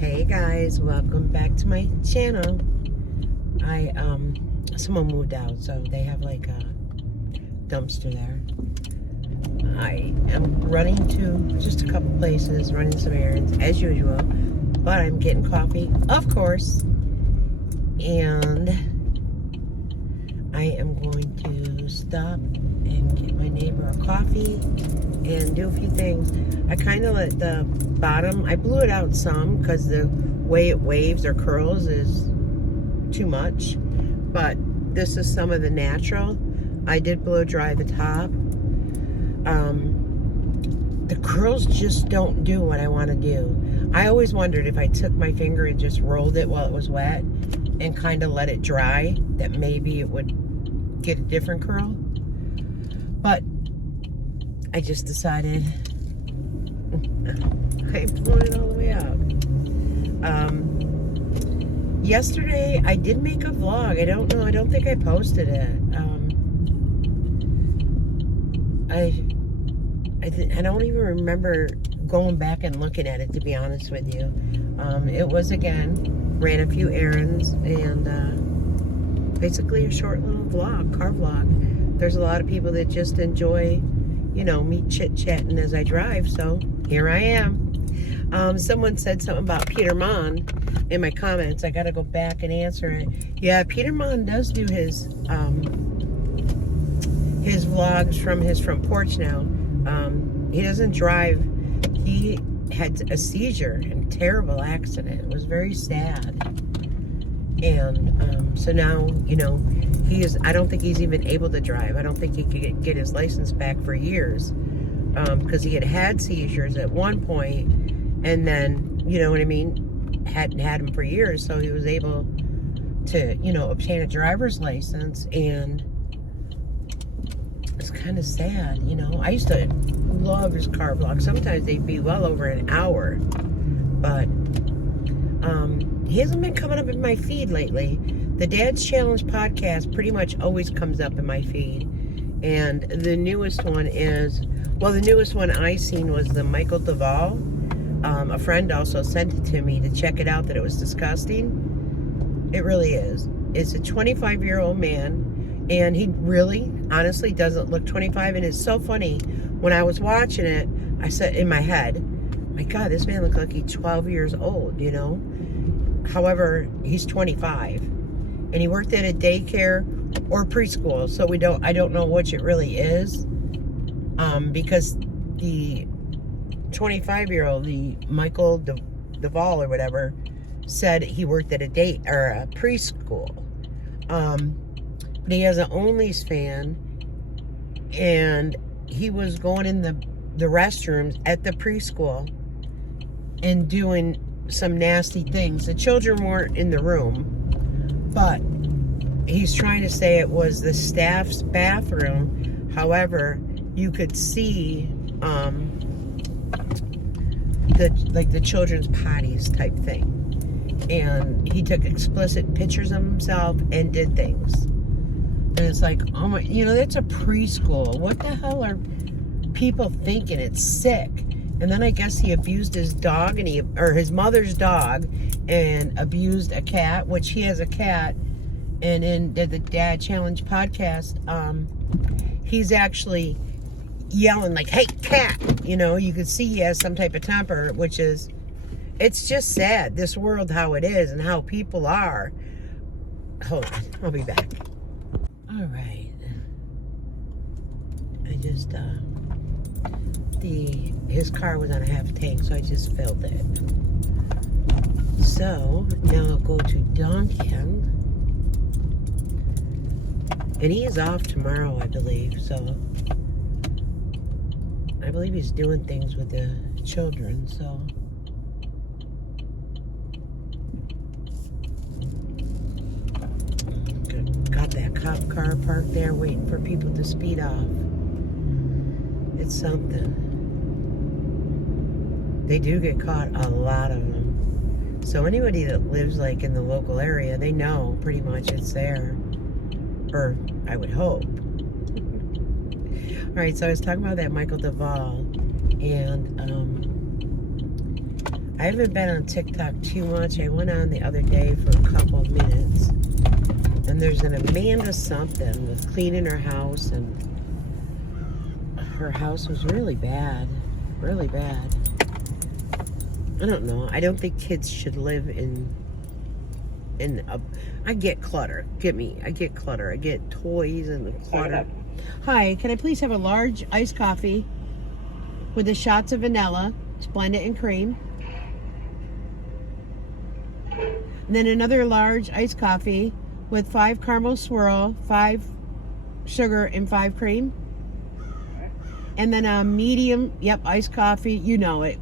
Hey guys, welcome back to my channel. Someone moved out, so they have like a dumpster there. I am running to just a couple places, running some errands as usual, but I'm getting coffee, of course, and I am going to stop and get my neighbor a coffee and do a few things. I kind of let the bottom, I blew it out some because the way it waves or curls is too much, but this is some of the natural. I did blow dry the top. The curls just don't do what I want to do. I always wondered if I took my finger and just rolled it while it was wet and kind of let it dry, that maybe it would get a different curl. But I just decided I'm blowing it all the way out. Yesterday I did make a vlog. I don't know. I don't think I posted it. I don't even remember going back and looking at it, to be honest with you. It was, again, ran a few errands and basically a short little vlog, car vlog. There's a lot of people that just enjoy, you know, me chit-chatting as I drive, so here I am. Someone said something about Peter Mon in my comments. I gotta go back and answer it. Yeah, Peter Mon does do his vlogs from his front porch now. He doesn't drive. He had a seizure and terrible accident. It was very sad. And so now, you know, I don't think he's even able to drive. I don't think he could get his license back for years, because he had seizures at one point, and then, you know what I mean, hadn't had them for years, so he was able to, you know, obtain a driver's license. And it's kind of sad, you know. I used to love his car vlogs. Sometimes they'd be well over an hour, but he hasn't been coming up in my feed lately. The Dad's Challenge podcast pretty much always comes up in my feed, and the newest one is, well, the newest one I seen was the Michael Duvall. A friend also sent it to me to check it out, that it was disgusting. It really is. It's a 25-year-old man, and he really, honestly, doesn't look 25. And it's so funny, when I was watching it, I said in my head, my God, this man looks like he's 12 years old, you know? However, he's 25. And he worked at a daycare or preschool, so I don't know which it really is. Because the 25-year-old, the Michael Duvall or whatever, said he worked at a preschool. But he has an Only's fan, and he was going in the restrooms at the preschool and doing some nasty things. The children weren't in the room, but he's trying to say it was the staff's bathroom. However, you could see the children's potties type thing, and he took explicit pictures of himself and did things. And it's like, oh my, you know, that's a preschool. What the hell are people thinking? It's sick. And then I guess he abused his dog, or his mother's dog, and abused a cat, which he has a cat. And in the Dad Challenge podcast, he's actually yelling like, "Hey, cat!" You know, you could see he has some type of temper, which is, it's just sad, this world, how it is and how people are. Hold on, I'll be back. All right. I just, his car was on a half tank, so I just filled it. So, now I'll go to Duncan. And he is off tomorrow, I believe, so I believe he's doing things with the children, so. Got that cop car parked there waiting for people to speed off. It's something. They do get caught, a lot of them. So anybody that lives like in the local area, they know pretty much it's there. Or I would hope. Alright, so I was talking about that Michael Duvall, and I haven't been on TikTok too much. I went on the other day for a couple of minutes. And there's an Amanda something with cleaning her house, and her house was really bad. Really bad. I don't know. I don't think kids should live in a... I get clutter. I get clutter. I get toys and clutter. Hi, can I please have a large iced coffee with the shots of vanilla, blend it in cream. And then another large iced coffee with 5 caramel swirl, 5 sugar, and 5 cream. And then a medium, iced coffee. You know it.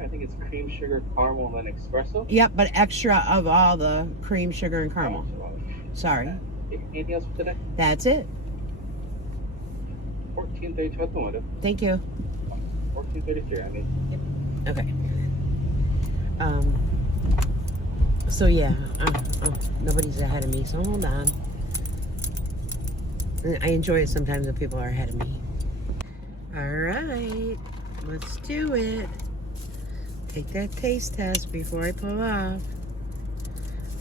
I think it's cream, sugar, caramel, and then espresso. Yep, but extra of all the cream, sugar, and caramel. Sorry. Anything else for today? That's it. 1432 at the window. Thank you. 1433, I mean. Okay. So yeah, nobody's ahead of me, so hold on. I enjoy it sometimes when people are ahead of me. All right, let's do it. Take that taste test before I pull off.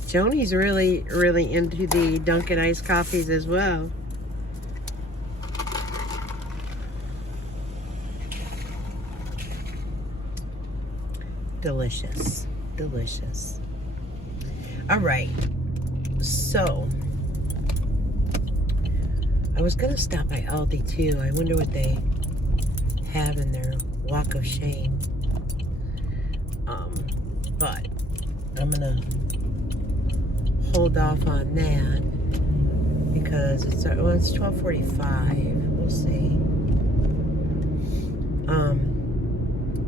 Joni's really, really into the Dunkin' iced coffees as well. Delicious, delicious. All right, so I was gonna stop by Aldi too. I wonder what they have in their walk of shame. But I'm gonna hold off on that because it's 12:45. We'll see.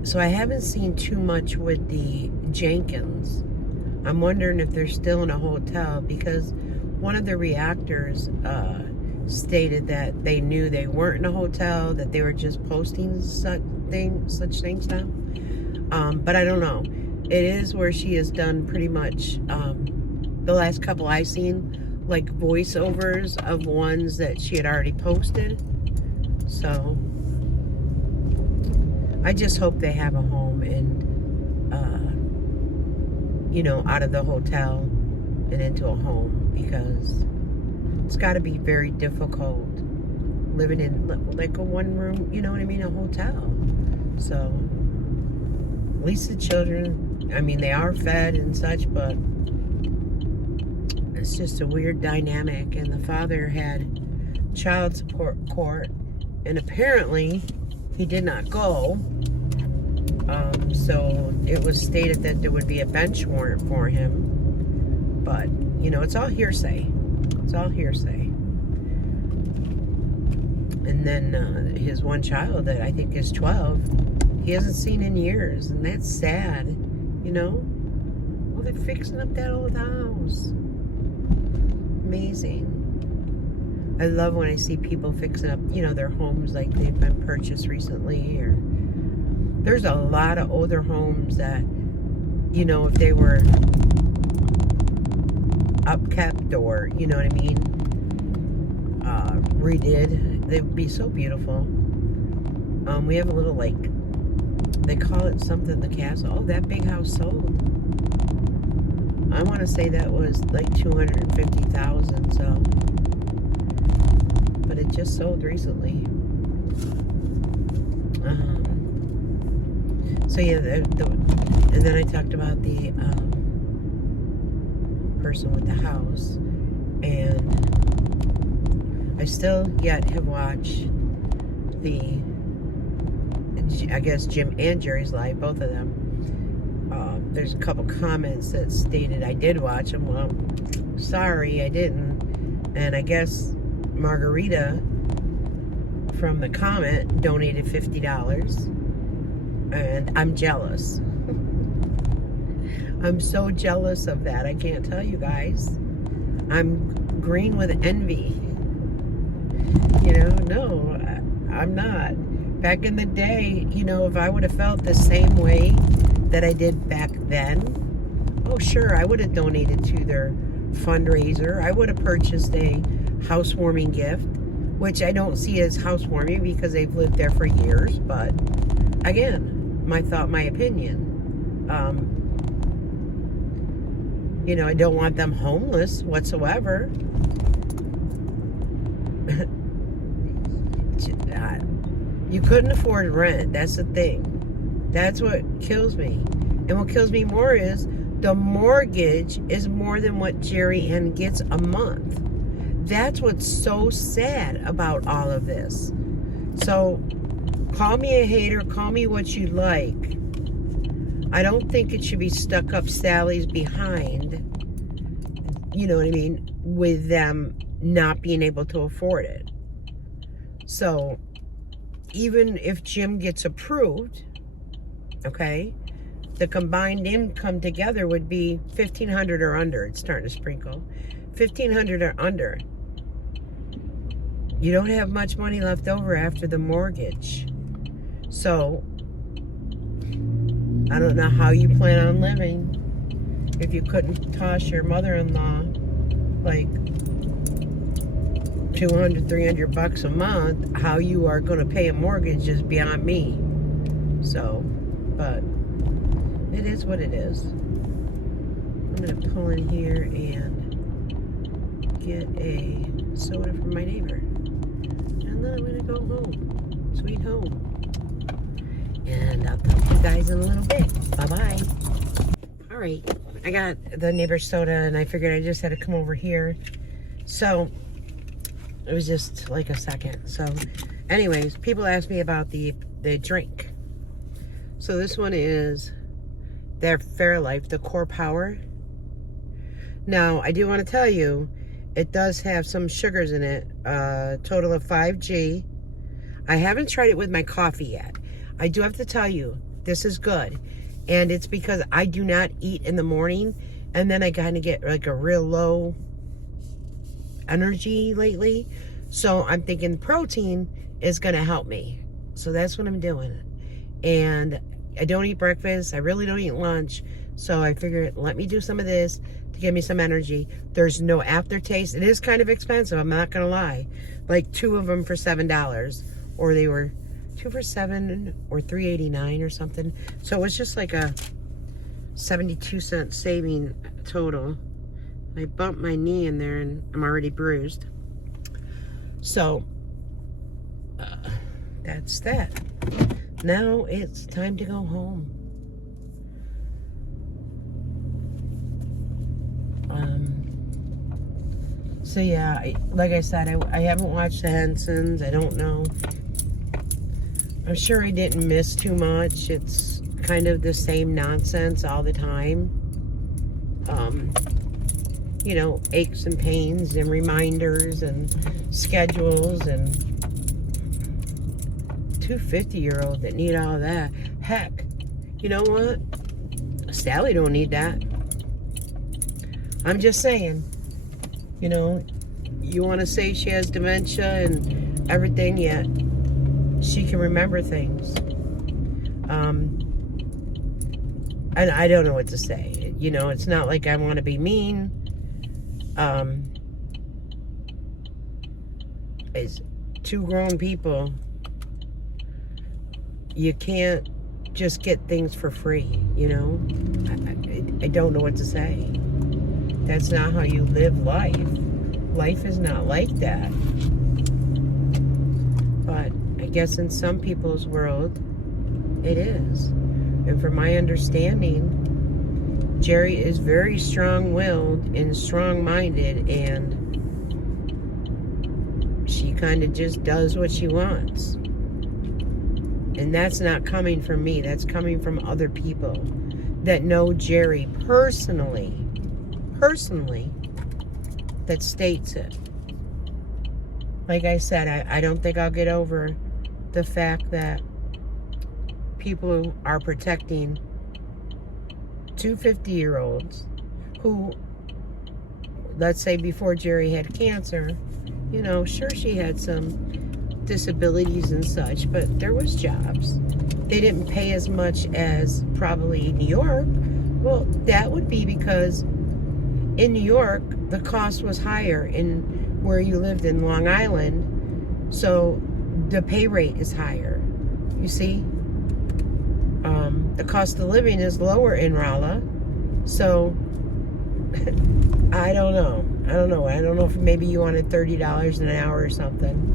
So I haven't seen too much with the Jenkins. I'm wondering if they're still in a hotel, because one of the reactors stated that they knew they weren't in a hotel, that they were just posting such things now. But I don't know. It is where she has done pretty much the last couple I've seen, like voiceovers of ones that she had already posted. So I just hope they have a home and out of the hotel and into a home, because it's got to be very difficult living in like a one room, you know what I mean, a hotel. So at least the children, I mean, they are fed and such, but it's just a weird dynamic. And the father had child support court, and apparently he did not go. So it was stated that there would be a bench warrant for him, but it's all hearsay. It's all hearsay. And then his one child that I think is 12, he hasn't seen in years, and that's sad. Well, they're fixing up that old house. Amazing. I love when I see people fixing up, their homes like they've been purchased recently. Or there's a lot of older homes that, if they were upkept or, you know what I mean, redid, they would be so beautiful. We have a little, like, they call it something, the castle. Oh, that big house sold. I want to say that was like $250,000, so, but it just sold recently. So yeah, and then I talked about the person with the house, and I still yet have watched the, I guess, Jim and Jerry's live, both of them. There's a couple comments that stated I did watch them. Well, sorry, I didn't. And I guess Margarita from the comment donated $50. And I'm jealous. I'm so jealous of that. I can't tell you guys. I'm green with envy. No, I'm not. Back in the day, if I would have felt the same way that I did back then, oh sure, I would have donated to their fundraiser. I would have purchased a housewarming gift, which I don't see as housewarming because they've lived there for years, but again, my opinion. You know, I don't want them homeless whatsoever. You couldn't afford rent. That's the thing. That's what kills me. And what kills me more is the mortgage is more than what Jerry Ann gets a month. That's what's so sad about all of this. So, call me a hater, call me what you like. I don't think it should be stuck up Sally's behind, you know what I mean, with them not being able to afford it. So, even if Jim gets approved, okay, the combined income together would be $1,500 or under. It's starting to sprinkle. $1,500 or under. You don't have much money left over after the mortgage. So, I don't know how you plan on living if you couldn't toss your mother-in-law like $200-300 a month. How you are going to pay a mortgage is beyond me. So, but it is what it is. I'm going to pull in here and get a soda from my neighbor. And then I'm going to go home. Sweet home. And I'll talk to you guys in a little bit. Bye-bye. All right. I got the neighbor's soda, and I figured I just had to come over here. So, it was just like a second. So, anyways, people ask me about the drink. So, this one is their Fairlife, the Core Power. Now, I do want to tell you, it does have some sugars in it, total of 5G. I haven't tried it with my coffee yet. I do have to tell you, this is good. And it's because I do not eat in the morning, and then I kind of get like a real low energy lately. So I'm thinking protein is going to help me. So that's what I'm doing. And I don't eat breakfast. I really don't eat lunch. So I figured, let me do some of this to give me some energy. There's no aftertaste. It is kind of expensive, I'm not going to lie. Like 2 of them for $7. Or they were 2 for $7 or $3.89 or something. So it was just like a 72-cent saving total. I bumped my knee in there and I'm already bruised. So that's that. Now it's time to go home. So yeah, like I said, I haven't watched the Hensons. I don't know. I'm sure I didn't miss too much. It's kind of the same nonsense all the time. You know, aches and pains and reminders and schedules and 250-year-olds that need all of that. Heck, you know what? Sally don't need that. I'm just saying, you know, you want to say she has dementia and everything, yet she can remember things. And I don't know what to say. You know, it's not like I want to be mean. As 2 grown people, you can't just get things for free, you know? I don't know what to say. That's not how you live life. Life is not like that. But I guess in some people's world, it is. And from my understanding, Jerry is very strong-willed and strong-minded, and she kind of just does what she wants. And that's not coming from me. That's coming from other people that know Jerry personally, that states it. Like I said, I don't think I'll get over the fact that people are protecting 250-year-olds who, let's say before Jerry had cancer, you know, sure, she had some disabilities and such, but there was jobs. They didn't pay as much as probably New York. Well, that would be because in New York, the cost was higher in where you lived in Long Island, so the pay rate is higher. You see? the cost of living is lower in Rolla. So I don't know. I don't know if maybe you wanted $30 an hour or something.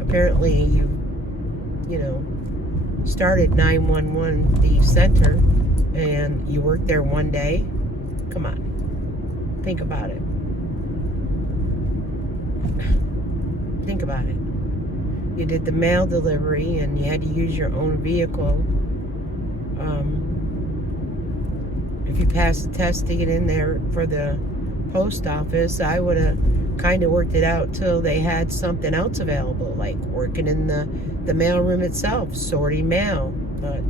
Apparently you know, started 911, the center, and you worked there one day. Come on. Think about it. Think about it. You did the mail delivery and you had to use your own vehicle. If you passed the test to get in there for the post office, I would have kind of worked it out till they had something else available, like working in the mail room itself, sorting mail. But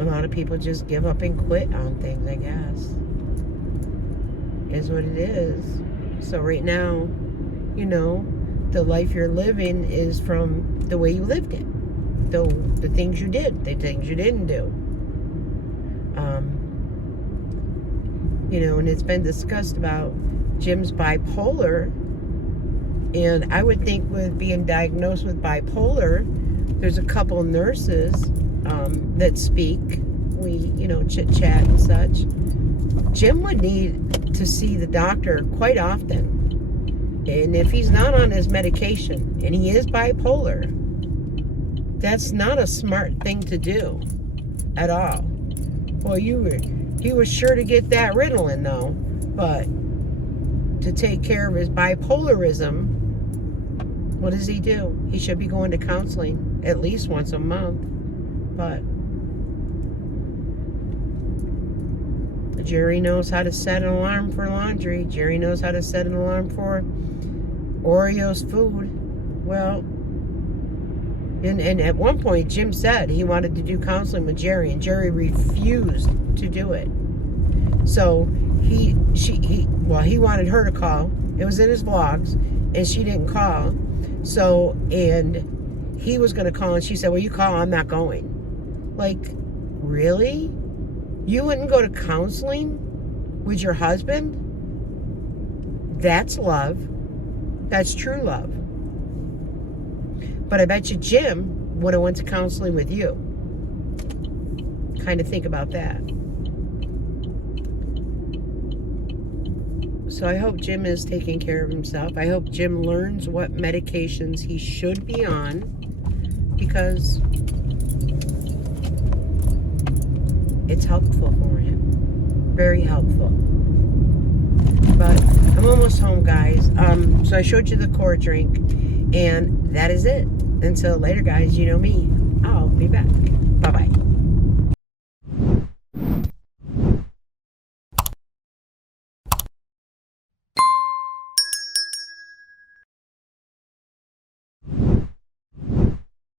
a lot of people just give up and quit on things, I guess. Is what it is. So right now, you know, the life you're living is from the way you lived it. The things you did, the things you didn't do. You know, and it's been discussed about Jim's bipolar. And I would think with being diagnosed with bipolar, there's a couple nurses that speak. We, you know, chit-chat and such. Jim would need to see the doctor quite often. And if he's not on his medication and he is bipolar, that's not a smart thing to do at all. Well, he was sure to get that Ritalin though, but to take care of his bipolarism, what does he do? He should be going to counseling at least once a month. But Jerry knows how to set an alarm for laundry. Jerry knows how to set an alarm for Oreo's food. Well, and at one point, Jim said he wanted to do counseling with Jerry, and Jerry refused to do it. So he wanted her to call. It was in his vlogs, and she didn't call. So, and he was going to call, and she said, well, you call, I'm not going. Like, really? You wouldn't go to counseling with your husband? That's love. That's true love. But I bet you Jim would have went to counseling with you. Kind of think about that. So I hope Jim is taking care of himself. I hope Jim learns what medications he should be on, because it's helpful for him. Very helpful. But I'm almost home, guys. So I showed you the core drink, and that is it. Until later, guys, you know me. I'll be back. Bye-bye.